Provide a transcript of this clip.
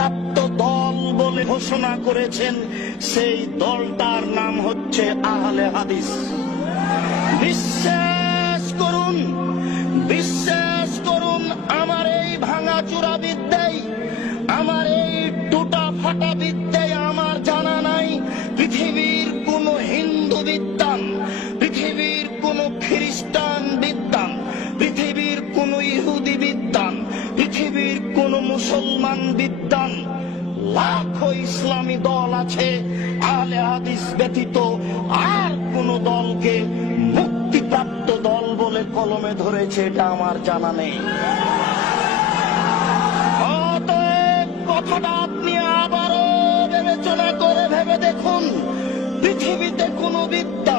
মুক্তিপ্রাপ্ত দল বলে ঘোষণা করেছেন, সেই দলটার নাম হচ্ছে আহলে হাদিস। বিশ্বাস করুন, বিশ্বাস করুন, আমার এই ভাঙাচোরা বিদ্যায়, আমার এই টুটা ফাটা বিদ্যায় আমার জানা নাই পৃথিবীর কোন হিন্দু বিদ্বান, পৃথিবীর কোন খ্রিস্টান বিদ্বান, পৃথিবীর কোন ইহুদি বিদ্বান, পৃথিবীর কোন মুসলমান বিদ্বান, লাখো ইসলামী দল আছে, আহলে হাদিস ব্যতীত আর কোন দলকে মুক্তিপ্রাপ্ত দল বলে কলমে ধরেছে এটা আমার জানা নেই। অতএব কথাটা আপনি আবারও বিবেচনা করে ভেবে দেখুন, পৃথিবীতে কোন বিদ্যা,